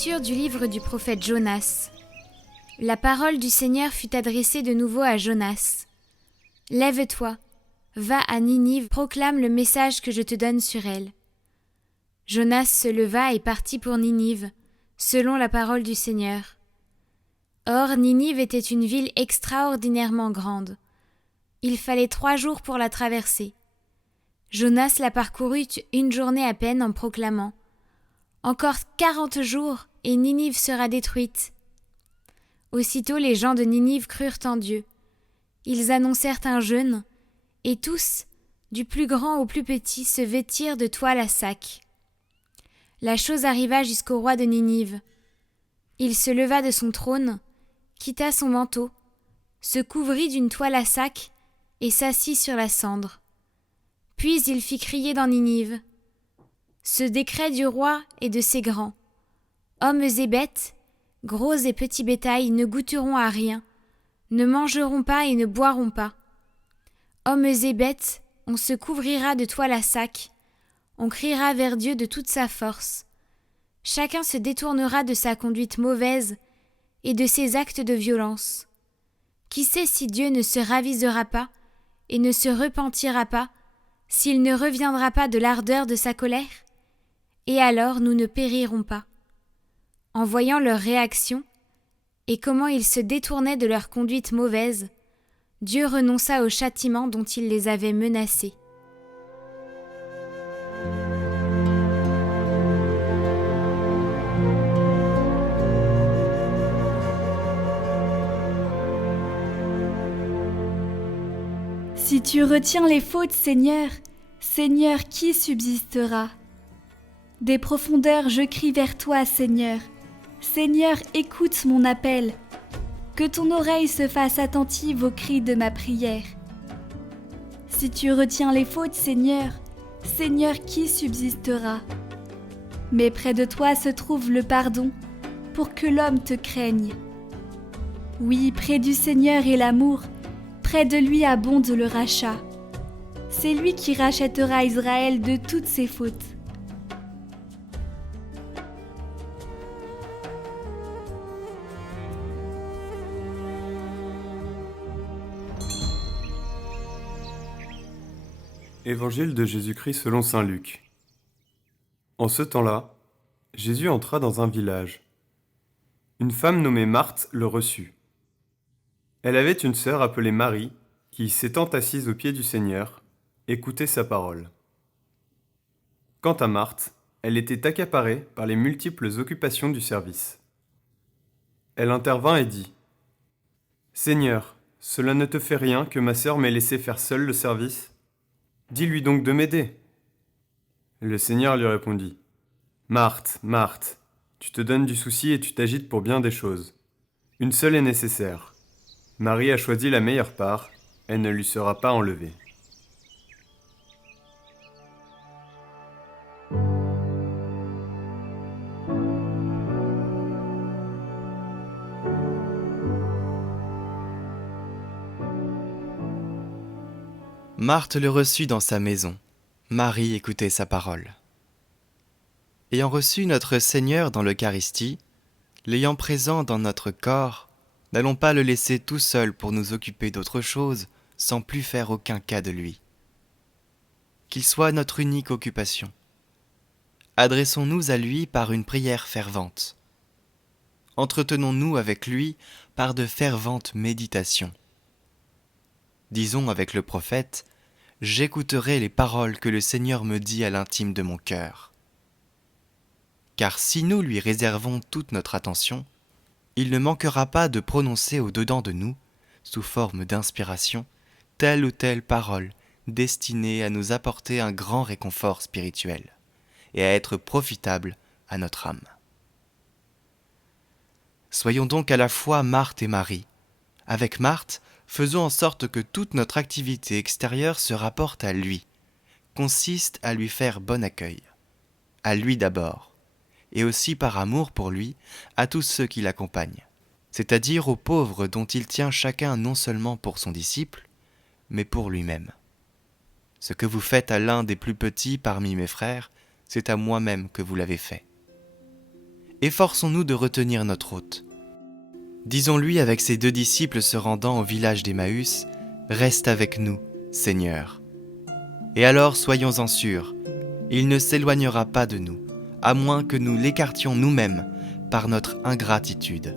Lecture du livre du prophète Jonas. La parole du Seigneur fut adressée de nouveau à Jonas. « Lève-toi, va à Ninive, proclame le message que je te donne sur elle. » Jonas se leva et partit pour Ninive, selon la parole du Seigneur. Or, Ninive était une ville extraordinairement grande. Il fallait 3 jours pour la traverser. Jonas la parcourut une journée à peine en proclamant « Encore 40 jours, et Ninive sera détruite. » Aussitôt les gens de Ninive crurent en Dieu. Ils annoncèrent un jeûne, et tous, du plus grand au plus petit, se vêtirent de toile à sac. La chose arriva jusqu'au roi de Ninive. Il se leva de son trône, quitta son manteau, se couvrit d'une toile à sac et s'assit sur la cendre. Puis il fit crier dans Ninive. Ce décret du roi et de ses grands. Hommes et bêtes, gros et petits bétail ne goûteront à rien, ne mangeront pas et ne boiront pas. Hommes et bêtes, on se couvrira de toile à sac, on criera vers Dieu de toute sa force. Chacun se détournera de sa conduite mauvaise et de ses actes de violence. Qui sait si Dieu ne se ravisera pas et ne se repentira pas, s'il ne reviendra pas de l'ardeur de sa colère? Et alors nous ne périrons pas. En voyant leur réaction, et comment ils se détournaient de leur conduite mauvaise, Dieu renonça au châtiment dont il les avait menacés. Si tu retiens les fautes, Seigneur, Seigneur, qui subsistera? Des profondeurs, je crie vers toi, Seigneur. Seigneur, écoute mon appel. Que ton oreille se fasse attentive aux cris de ma prière. Si tu retiens les fautes, Seigneur, Seigneur, qui subsistera? Mais près de toi se trouve le pardon, pour que l'homme te craigne. Oui, près du Seigneur est l'amour, près de lui abonde le rachat. C'est lui qui rachètera Israël de toutes ses fautes. Évangile de Jésus-Christ selon saint Luc. En ce temps-là, Jésus entra dans un village. Une femme nommée Marthe le reçut. Elle avait une sœur appelée Marie, qui, s'étant assise aux pieds du Seigneur, écoutait sa parole. Quant à Marthe, elle était accaparée par les multiples occupations du service. Elle intervint et dit : « Seigneur, cela ne te fait rien que ma sœur m'ait laissé faire seule le service ? Dis-lui donc de m'aider. » Le Seigneur lui répondit : « Marthe, Marthe, tu te donnes du souci et tu t'agites pour bien des choses. Une seule est nécessaire. Marie a choisi la meilleure part, elle ne lui sera pas enlevée. » Marthe le reçut dans sa maison. Marie écoutait sa parole. Ayant reçu notre Seigneur dans l'Eucharistie, l'ayant présent dans notre corps, n'allons pas le laisser tout seul pour nous occuper d'autre chose, sans plus faire aucun cas de lui. Qu'il soit notre unique occupation. Adressons-nous à lui par une prière fervente. Entretenons-nous avec lui par de ferventes méditations. Disons avec le prophète : « J'écouterai les paroles que le Seigneur me dit à l'intime de mon cœur. » Car si nous lui réservons toute notre attention, il ne manquera pas de prononcer au-dedans de nous, sous forme d'inspiration, telle ou telle parole destinée à nous apporter un grand réconfort spirituel et à être profitable à notre âme. Soyons donc à la fois Marthe et Marie. Avec Marthe, faisons en sorte que toute notre activité extérieure se rapporte à lui, consiste à lui faire bon accueil, à lui d'abord, et aussi par amour pour lui, à tous ceux qui l'accompagnent, c'est-à-dire aux pauvres dont il tient chacun non seulement pour son disciple, mais pour lui-même. Ce que vous faites à l'un des plus petits parmi mes frères, c'est à moi-même que vous l'avez fait. efforçons-nous de retenir notre hôte. Disons-lui avec ses 2 disciples se rendant au village d'Emmaüs, « Reste avec nous, Seigneur. » Et alors soyons-en sûrs, il ne s'éloignera pas de nous, à moins que nous l'écartions nous-mêmes par notre ingratitude.